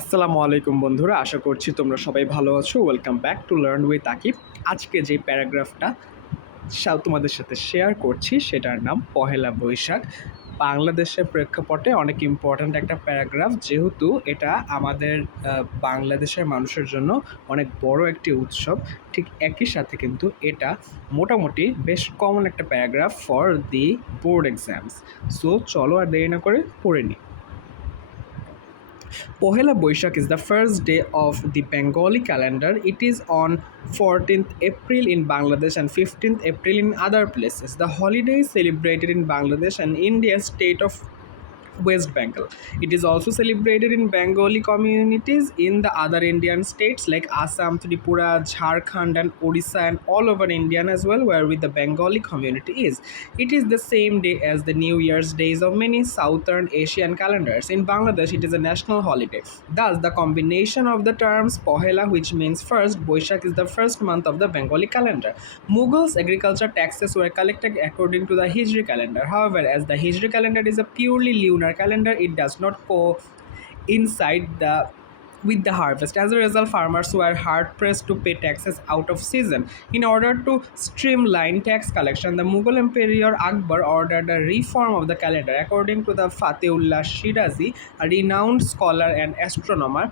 আসসালামু আলাইকুম বন্ধুরা, আশা করছি তোমরা সবাই ভালো আছো। Welcome back to learn with Akib আজকে যে প্যারাগ্রাফটা তোমাদের সাথে শেয়ার করছি, সেটার নাম পহেলা বৈশাখ। বাংলাদেশের প্রেক্ষাপটে অনেক ইম্পর্ট্যান্ট একটা প্যারাগ্রাফ, যেহেতু এটা আমাদের বাংলাদেশের মানুষের জন্য অনেক বড় একটি উৎসব। ঠিক একই সাথে কিন্তু এটা মোটামুটি বেশ কমন একটা paragraph for the board exams so চলো আর দেরি না করে পড়ে নিই। Pohela Boishak is the first day of the Bengali calendar. It is on 14th April in Bangladesh and 15th April in other places. The holiday is celebrated in Bangladesh and India's state of West Bengal. It is also celebrated in Bengali communities in the other Indian states like Assam, Tripura, Jharkhand, and Odisha, and all over India as well, where with the Bengali community is. It is the same day as the New Year's days of many Southern Asian calendars. In Bangladesh, it is a national holiday. Thus, the combination of the terms Pohela, which means first, Boishak is the first month of the Bengali calendar. Mughals' agriculture taxes were collected according to the Hijri calendar. However, as the Hijri calendar is a purely lunar calendar, it does not coincide the with the harvest. As a result, farmers were hard pressed to pay taxes out of season. In order to streamline tax collection, the Mughal Emperor Akbar ordered a reform of the calendar. According to the Fatehullah Shirazi, a renowned scholar and astronomer,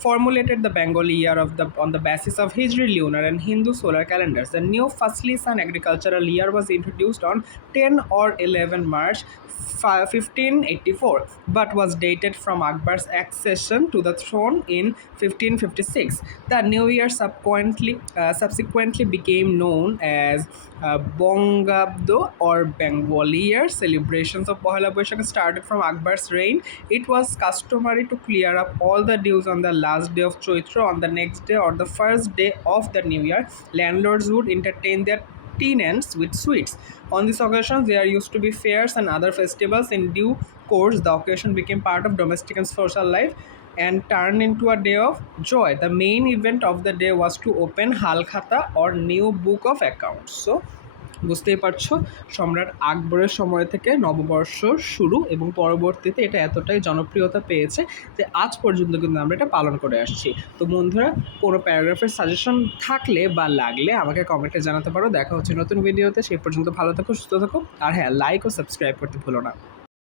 formulated the Bengali year of the on the basis of Hijri lunar and Hindu solar calendars. The new Faslisan agricultural year was introduced on 10 or 11 March 1584 but was dated from Akbar's accession to the throne in 1556. The new year subsequently, uh, subsequently became known as uh, Bongabdo or Bengali year. Celebrations of Pohela Boishakh started from Akbar's reign. It was customary to clear up all the dues on the last day of Choitra on the next day or the first day of the new year. Landlords would entertain their tenants with sweets. On this occasion, there used to be fairs and other festivals. In due course, the occasion became part of domestic and social life and turned into a day of joy. The main event of the day was to open Halkhata or new book of accounts. So, বুঝতেই পারছ? সম্রাট আকবরের সময় থেকে নববর্ষ শুরু এবং পরবর্তীতে এটা এতটাই জনপ্রিয়তা পেয়েছে যে আজ পর্যন্ত কিন্তু আমরা এটা পালন করে আসছি। তো বন্ধুরা, কোনো প্যারাগ্রাফের সাজেশন থাকলে বা লাগলে আমাকে কমেন্টে জানাতে পারো। দেখা হচ্ছে নতুন ভিডিওতে সেই পর্যন্ত ভালো থাকো, সুস্থ থাকো। আর হ্যাঁ লাইক ও সাবস্ক্রাইব করতে ভুলো না।